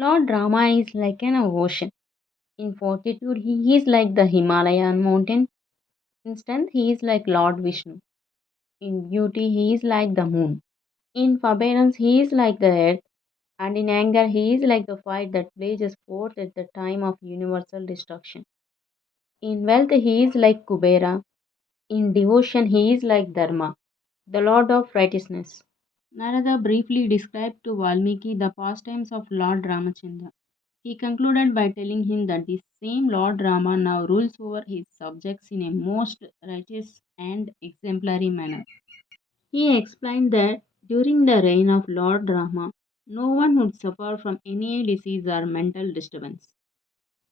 Lord Rama is like an ocean. In fortitude, he is like the Himalayan mountain. In strength, he is like Lord Vishnu. In beauty, he is like the moon. In forbearance, he is like the earth. And in anger, he is like the fire that blazes forth at the time of universal destruction. In wealth, he is like Kubera. In devotion, he is like Dharma, the Lord of righteousness. Narada briefly described to Valmiki the pastimes of Lord Ramachandra. He concluded by telling him that this same Lord Rama now rules over his subjects in a most righteous and exemplary manner. He explained that during the reign of Lord Rama, no one would suffer from any disease or mental disturbance.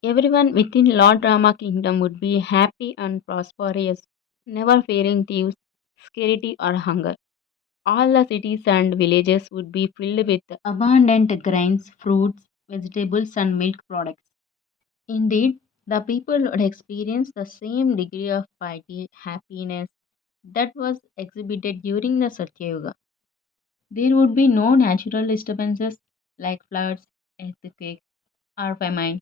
Everyone within Lord Rama kingdom would be happy and prosperous, never fearing thieves, scarcity, or hunger. All the cities and villages would be filled with abundant grains, fruits, vegetables, and milk products. Indeed, the people would experience the same degree of piety, happiness that was exhibited during the Satyayuga. There would be no natural disturbances like floods, earthquakes, or famine,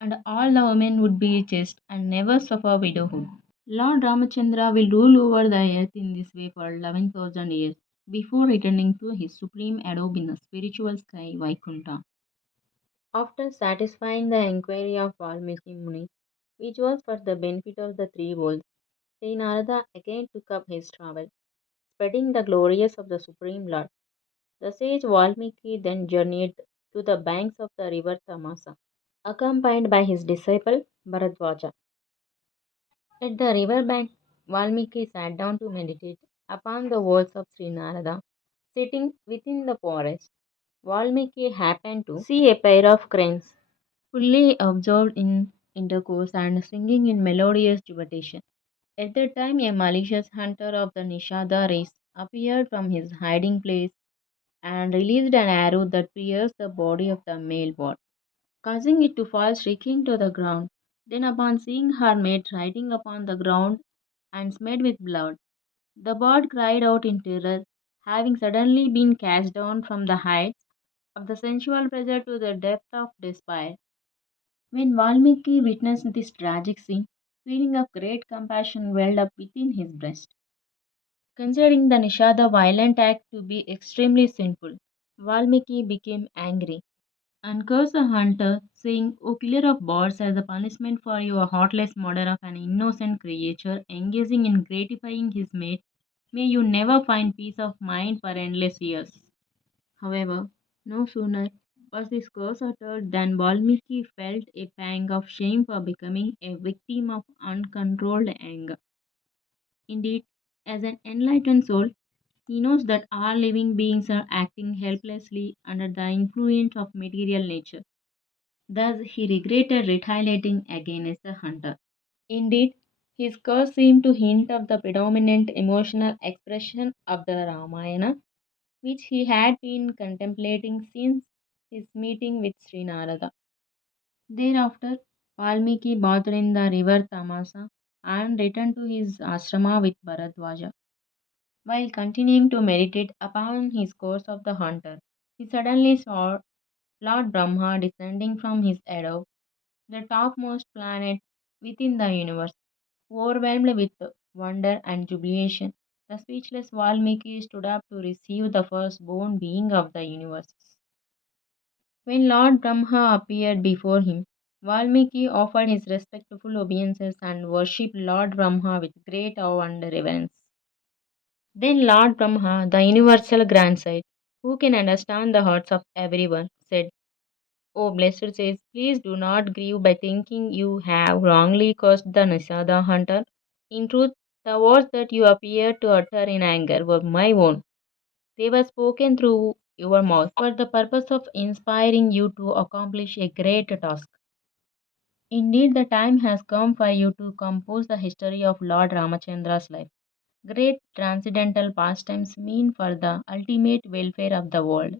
and all the women would be chaste and never suffer widowhood. Lord Ramachandra will rule over the earth in this way for 11,000 years before returning to his supreme abode in the spiritual sky Vaikuntha. After satisfying the inquiry of Valmiki Muni, which was for the benefit of the three worlds, Sri Narada again took up his travel, spreading the glories of the Supreme Lord. The sage Valmiki then journeyed to the banks of the river Tamasa, accompanied by his disciple Bharadwaja. At the river bank, Valmiki sat down to meditate upon the words of Sri Narada. Sitting within the forest, Valmiki happened to see a pair of cranes, fully absorbed in intercourse and singing in melodious jubilation. At that time, a malicious hunter of the Nishada race appeared from his hiding place and released an arrow that pierced the body of the male bird, causing it to fall shrieking to the ground. Then, upon seeing her mate riding upon the ground and smeared with blood, the bird cried out in terror, having suddenly been cast down from the heights of the sensual pleasure to the depth of despair. When Valmiki witnessed this tragic scene, feeling of great compassion welled up within his breast. Considering the Nishada violent act to be extremely sinful, Valmiki became angry and cursed the hunter, saying, O killer of birds, as a punishment for your heartless murder of an innocent creature engaging in gratifying his mate, may you never find peace of mind for endless years. However, no sooner was this curse uttered than Valmiki felt a pang of shame for becoming a victim of uncontrolled anger. Indeed, as an enlightened soul, he knows that all living beings are acting helplessly under the influence of material nature. Thus, he regretted retaliating against the hunter. Indeed, his curse seemed to hint of the predominant emotional expression of the Ramayana, which he had been contemplating since his meeting with Sri Narada. Thereafter, Valmiki bathed in the river Tamasa and returned to his ashrama with Bharadwaja. While continuing to meditate upon his course of the hunter, he suddenly saw Lord Brahma descending from his abode, the topmost planet within the universe. Overwhelmed with wonder and jubilation, the speechless Valmiki stood up to receive the firstborn being of the universe. When Lord Brahma appeared before him, Valmiki offered his respectful obeisances and worshipped Lord Brahma with great awe and reverence. Then Lord Brahma, the universal grandson, who can understand the hearts of everyone, said, O blessed sage, please do not grieve by thinking you have wrongly cursed the Nisada hunter. In truth, the words that you appear to utter in anger were my own. They were spoken through your mouth for the purpose of inspiring you to accomplish a great task. Indeed, the time has come for you to compose the history of Lord Ramachandra's life. Great transcendental pastimes mean for the ultimate welfare of the world.